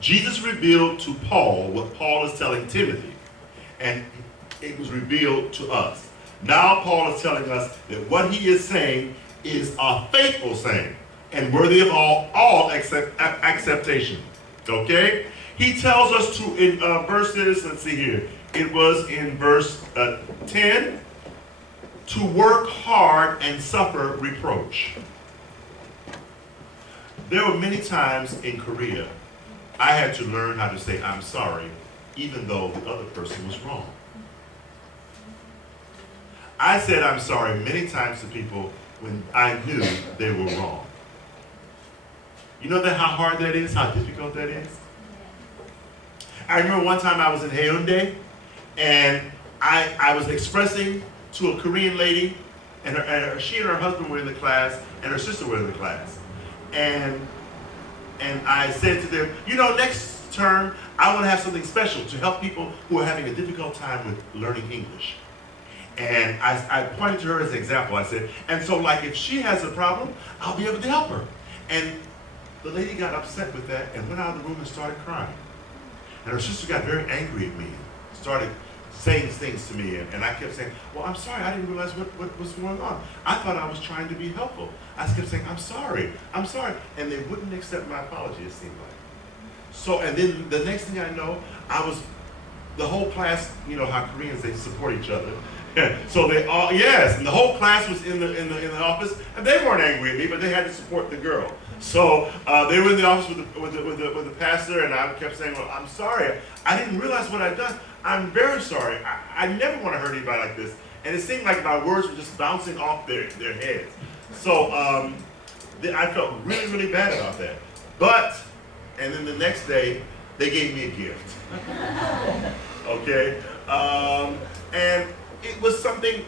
Jesus revealed to Paul what Paul is telling Timothy, and it was revealed to us. Now Paul is telling us that what he is saying is a faithful saying and worthy of all acceptation. Okay? He tells us to, in verses, let's see here, it was in verse 10, to work hard and suffer reproach. There were many times in Korea I had to learn how to say I'm sorry, even though the other person was wrong. I said I'm sorry many times to people when I knew they were wrong. You know how hard that is, how difficult that is? I remember one time I was in Hyundai, and I was expressing to a Korean lady, and she and her husband were in the class, and her sister were in the class. And I said to them, you know, next term, I want to have something special to help people who are having a difficult time with learning English. And I pointed to her as an example. I said, and so like if she has a problem, I'll be able to help her. And the lady got upset with that and went out of the room and started crying. And her sister got very angry at me, started saying things to me, and I kept saying, well, I'm sorry, I didn't realize what was going on. I thought I was trying to be helpful. I kept saying, I'm sorry. And they wouldn't accept my apology, it seemed like. So, and then the next thing I know, the whole class, you know how Koreans, they support each other. So they all, yes, and the whole class was in the office, and they weren't angry at me, but they had to support the girl. So they were in the office with the pastor, and I kept saying, well, I'm sorry. I didn't realize what I'd done. I'm very sorry. I never want to hurt anybody like this. And it seemed like my words were just bouncing off their heads. So I felt really, really bad about that. But, and then the next day, they gave me a gift. Okay? And it was something,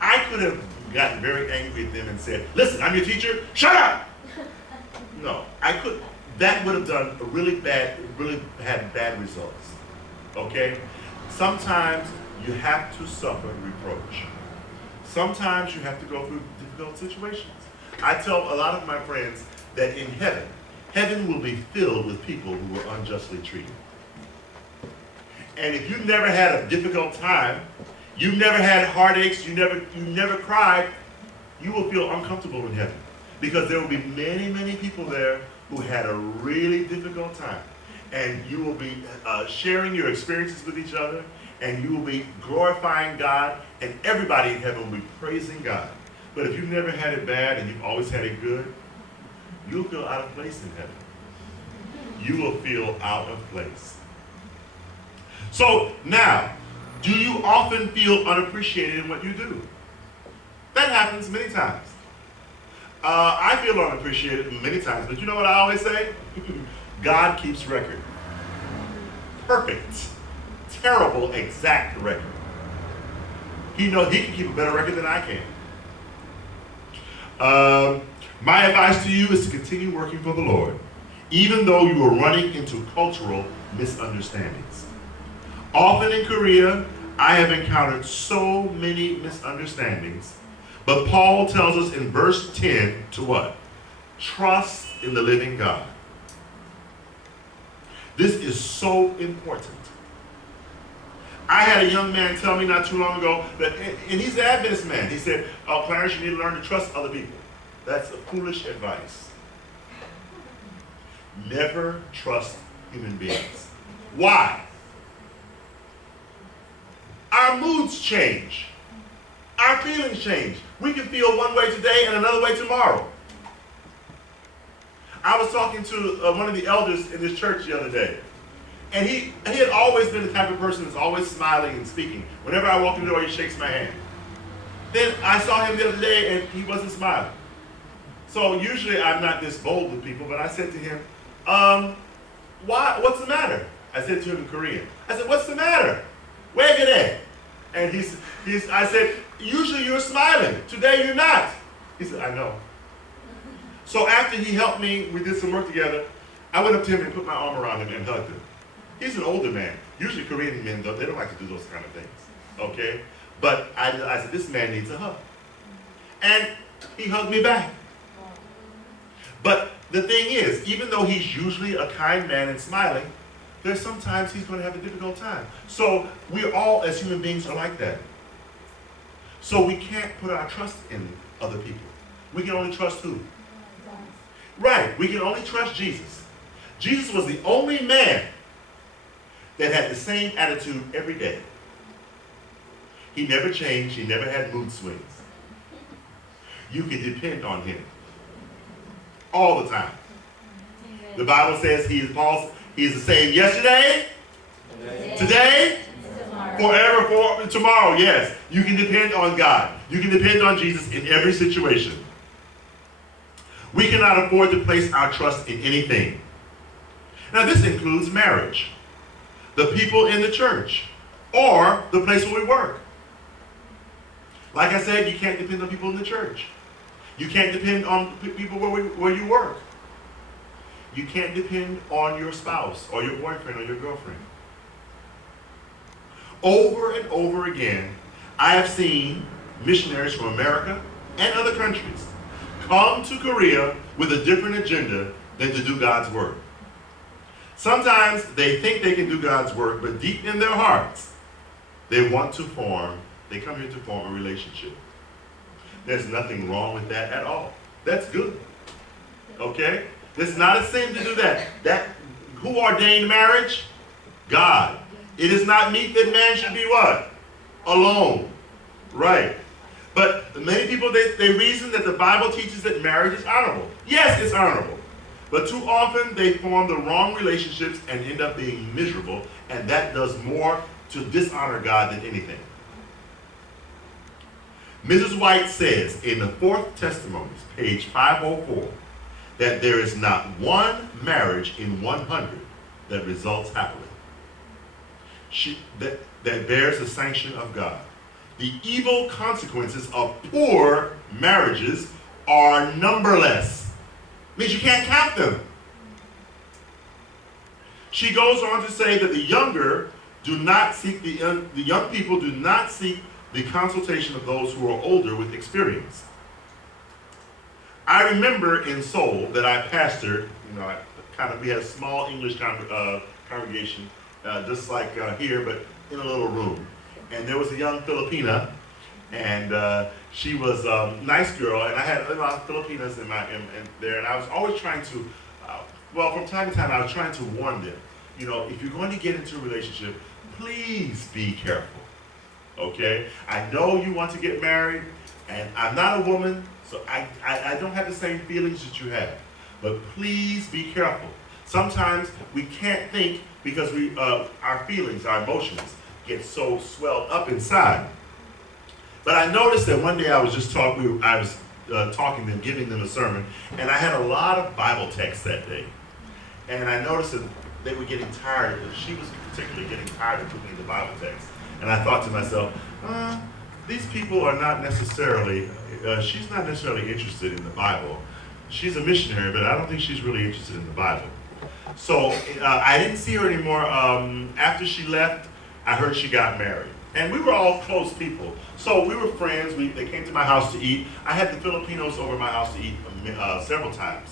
I could have gotten very angry at them and said, listen, I'm your teacher, shut up! No, I could. That would have done really had bad results. Okay? Sometimes you have to suffer reproach. Sometimes you have to go through difficult situations. I tell a lot of my friends that in heaven will be filled with people who were unjustly treated. And if you've never had a difficult time, you've never had heartaches, you never cried, you will feel uncomfortable in heaven. Because there will be many, many people there who had a really difficult time. And you will be sharing your experiences with each other, and you will be glorifying God, and everybody in heaven will be praising God. But if you've never had it bad and you've always had it good, you'll feel out of place in heaven. You will feel out of place. So now, do you often feel unappreciated in what you do? That happens many times. I feel unappreciated many times, but you know what I always say? God keeps record. Perfect, terrible, exact record. He knows he can keep a better record than I can. My advice to you is to continue working for the Lord, even though you are running into cultural misunderstandings. Often in Korea, I have encountered so many misunderstandings, but Paul tells us in verse 10 to what? Trust in the living God. This is so important. I had a young man tell me not too long ago that, and he's an Adventist man, he said, oh, Clarence, you need to learn to trust other people. That's foolish advice. Never trust human beings. Why? Our moods change. Our feelings change. We can feel one way today and another way tomorrow. I was talking to one of the elders in this church the other day. And he had always been the type of person that's always smiling and speaking. Whenever I walk in the door, he shakes my hand. Then I saw him the other day and he wasn't smiling. So usually I'm not this bold with people, but I said to him, what's the matter? I said to him in Korean. I said, what's the matter? Where get it? And I said, usually you're smiling. Today you're not. He said, I know. So after he helped me, we did some work together, I went up to him and put my arm around him and hugged him. He's an older man. Usually Korean men, they don't like to do those kind of things. Okay? But I said, this man needs a hug. And he hugged me back. But the thing is, even though he's usually a kind man and smiling, there's sometimes he's going to have a difficult time. So we all, as human beings, are like that. So we can't put our trust in other people. We can only trust who? Right. We can only trust Jesus. Jesus was the only man that had the same attitude every day. He never changed. He never had mood swings. You can depend on him all the time. The Bible says he is the same yesterday, today, forever, for tomorrow. Yes, you can depend on God. You can depend on Jesus in every situation. We cannot afford to place our trust in anything. Now this includes marriage, the people in the church, or the place where we work. Like I said, you can't depend on people in the church. You can't depend on people where you work. You can't depend on your spouse or your boyfriend or your girlfriend. Over and over again, I have seen missionaries from America and other countries come to Korea with a different agenda than to do God's work. Sometimes they think they can do God's work, but deep in their hearts, they come here to form a relationship. There's nothing wrong with that at all. That's good. Okay? It's not a sin to do that. Who ordained marriage? God. It is not meet that man should be what? Alone. Right. But many people, they reason that the Bible teaches that marriage is honorable. Yes, it's honorable. But too often they form the wrong relationships and end up being miserable, and that does more to dishonor God than anything. Mrs. White says in the 4th Testimonies, page 504, that there is not one marriage in 100 that results happily. That bears the sanction of God. The evil consequences of poor marriages are numberless. Means you can't count them. She goes on to say that the young people do not seek the consultation of those who are older with experience. I remember in Seoul that I pastored, we had a small English congregation, just like here, but in a little room. And there was a young Filipina, and she was a nice girl, and I had a lot of Filipinas in there, and I was always trying to, from time to time, I was trying to warn them, if you're going to get into a relationship, please be careful, okay? I know you want to get married, and I'm not a woman, so I don't have the same feelings that you have, but please be careful. Sometimes we can't think because our feelings, our emotions, get so swelled up inside. But I noticed that one day I was just talking to them, giving them a sermon, and I had a lot of Bible texts that day. And I noticed that they were getting tired. She was particularly getting tired of putting in the Bible text. And I thought to myself, these people are not necessarily, she's not necessarily interested in the Bible. She's a missionary, but I don't think she's really interested in the Bible. So I didn't see her anymore. After she left, I heard she got married. And we were all close people. So we were friends. They came to my house to eat. I had the Filipinos over my house to eat several times.